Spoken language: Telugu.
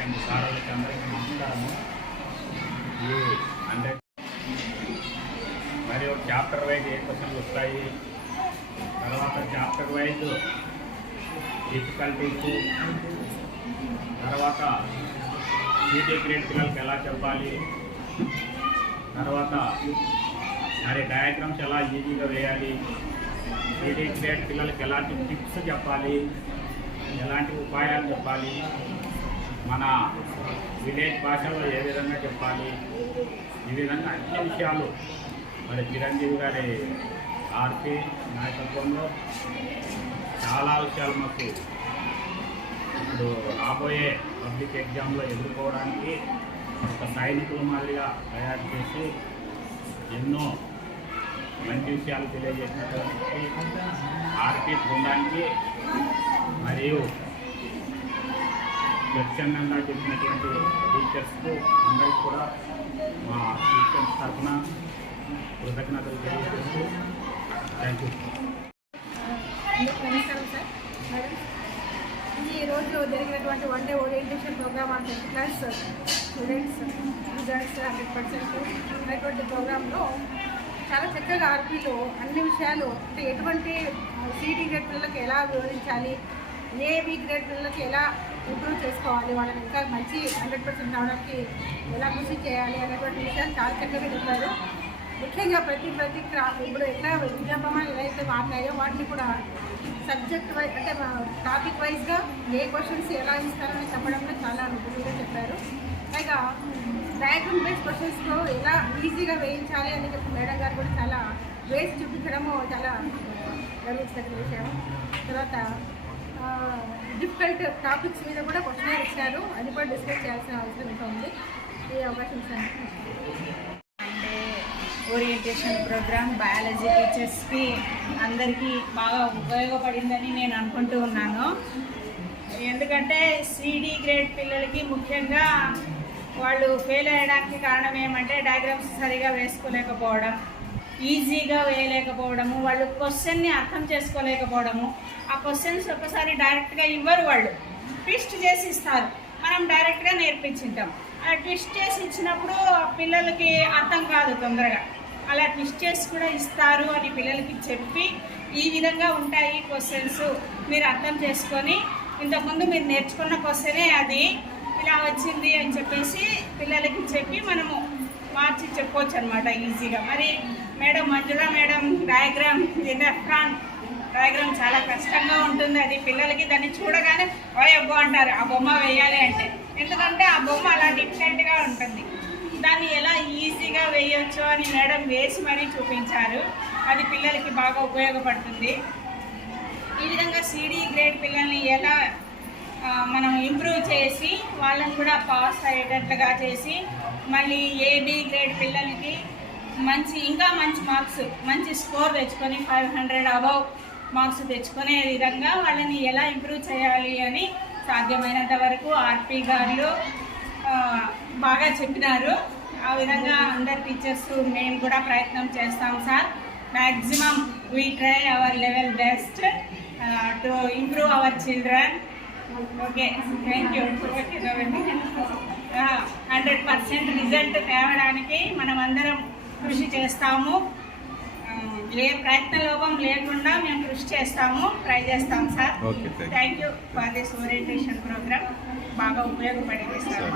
అండ్ సార్లకి అందరికీ నమస్కారము. ఈ అంటే మరియు చాప్టర్ వైజ్ ఏ క్వశ్చన్లు వస్తాయి, తర్వాత చాప్టర్ వైజ్ డిఫికల్టీస్, తర్వాత సీటీ గ్రేడ్ పిల్లలకి ఎలా చెప్పాలి, తర్వాత మరి డయాగ్రామ్స్ ఎలా ఈజీగా వేయాలి, సీటీ గ్రేడ్ పిల్లలకి ఎలాంటి టిప్స్ చెప్పాలి, ఎలాంటి ఉపాయాలు చెప్పాలి, మన విలేజ్ భాషలో ఏ విధంగా చెప్పాలి, ఈ విధంగా అన్ని విషయాలు మరి చిరంజీవి గారి ఆర్పి నాయకత్వంలో చాలా విషయాలు మాకు ఇప్పుడు రాబోయే పబ్లిక్ ఎగ్జామ్లో ఎదుర్కోవడానికి ఒక సైనికుల మాదిరిగా తయారు చేసి ఎన్నో మంచి విషయాలు తెలియజేసినటువంటి ఆర్పి బృందానికి మరియు ప్రత్యేకంగా చెప్పినటువంటి టీచర్స్కు అందరికీ కూడా మా టీచర్స్ తరఫున కృతజ్ఞతలు తెలియజేస్తూ థ్యాంక్ యూ. నమస్కారం సార్. మేడం, ఈరోజు జరిగినటువంటి 1 day orientation program on 10th class students results 100% అనేటువంటి ప్రోగ్రాంలో చాలా చక్కగా ఆర్పీలో అన్ని విషయాలు అంటే ఎటువంటి సిటీ గ్రేడ్ పిల్లలకి ఎలా వివరించాలి, ఏ బి గ్రేడ్ పిల్లలకి ఎలా ఇంప్రూవ్ చేసుకోవాలి, వాళ్ళని ఇంకా మంచి 100% రావడానికి ఎలా కృషి చేయాలి అనేటువంటి విషయాలు చాలా చక్కగా చెప్పారు. ముఖ్యంగా ప్రతి ఇప్పుడు ఎట్లా విద్యా ప్రమాణాలు ఎలా అయితే మారినాయో వాటిని కూడా సబ్జెక్ట్ వైజ్ అంటే టాపిక్ వైజ్గా ఏ క్వశ్చన్స్ ఎలా ఇస్తారని చెప్పడంలో చాలా అనుభవంగా చెప్పారు. పైగా డయాగ్రామ్ బేస్డ్ క్వశ్చన్స్లో ఎలా ఈజీగా వేయించాలి అని చెప్పి మేడం గారు కూడా చాలా వేసి చూపించడము చాలా గర్వించదగిన విషయం. తర్వాత డిఫికల్ట్ టాపిక్స్ మీద కూడా క్వశ్చన్ ఇచ్చారు, అది కూడా డిస్కస్ చేయాల్సిన అవసరం ఇంకా ఉంది. ఈ అవకాశం ఇస్తాను. ఓరియంటేషన్ ప్రోగ్రామ్ బయాలజీ టీచర్స్కి అందరికీ బాగా ఉపయోగపడిందని నేను అనుకుంటూ ఉన్నాను. ఎందుకంటే సిడి గ్రేడ్ పిల్లలకి ముఖ్యంగా వాళ్ళు ఫెయిల్ అయ్యడానికి కారణం ఏమంటే డయాగ్రామ్స్ సరిగా వేసుకోలేకపోవడం, ఈజీగా వేయలేకపోవడము, వాళ్ళు క్వశ్చన్ని అర్థం చేసుకోలేకపోవడము. ఆ క్వశ్చన్స్ ఒకసారి డైరెక్ట్గా ఇవ్వరు, వాళ్ళు ట్విస్ట్ చేసి ఇస్తారు, మనం డైరెక్ట్గా నేర్పించుంటాం. అలా ట్విస్ట్ చేసి ఇచ్చినప్పుడు పిల్లలకి అర్థం కాదు తొందరగా. అలా ట్విస్ట్ చేసి కూడా ఇస్తారు అని పిల్లలకి చెప్పి ఈ విధంగా ఉంటాయి క్వశ్చన్స్, మీరు అర్థం చేసుకొని ఇంతకుముందు మీరు నేర్చుకున్న క్వశ్చనే అది ఇలా వచ్చింది అని చెప్పేసి పిల్లలకి చెప్పి మనము మార్చి చెప్పవచ్చు అనమాట ఈజీగా. మరి madam Manjula madam diagram diagram చాలా కష్టంగా ఉంటుంది, అది పిల్లలకి దాన్ని చూడగానే అబ్బో అంటారు ఆ బొమ్మ వేయాలి అంటే, ఎందుకంటే ఆ బొమ్మ అలా డిఫరెంట్గా ఉంటుంది. దాన్ని ఎలా ఈజీగా వేయొచ్చు అని మేడం వేసి మరీ చూపించారు, అది పిల్లలకి బాగా ఉపయోగపడుతుంది. ఈ విధంగా సిడి గ్రేడ్ పిల్లల్ని ఎలా మనం ఇంప్రూవ్ చేసి వాళ్ళని కూడా పాస్ అయ్యేటట్లుగా చేసి మళ్ళీ ఏబి గ్రేడ్ పిల్లలకి ఇంకా మంచి మార్క్స్, మంచి స్కోర్ తెచ్చుకొని 500 అబవ్ మార్క్స్ తెచ్చుకునే విధంగా వాళ్ళని ఎలా ఇంప్రూవ్ చేయాలి అని సాధ్యమైనంత వరకు ఆర్పి గారు బాగా చెప్పినారు. ఆ విధంగా అందరు టీచర్స్ మేము కూడా ప్రయత్నం చేస్తాం sir. Maximum we try our level best to improve our children. Okay, thank you. 100% result తేవడానికి మనం అందరం కృషి చేస్తాము. ఏ ప్రయత్న లోపం లేకుండా మేము కృషి చేస్తాము, ట్రై చేస్తాం sir. Thank you for this orientation program, బాగా ఉపయోగపడింది సార్.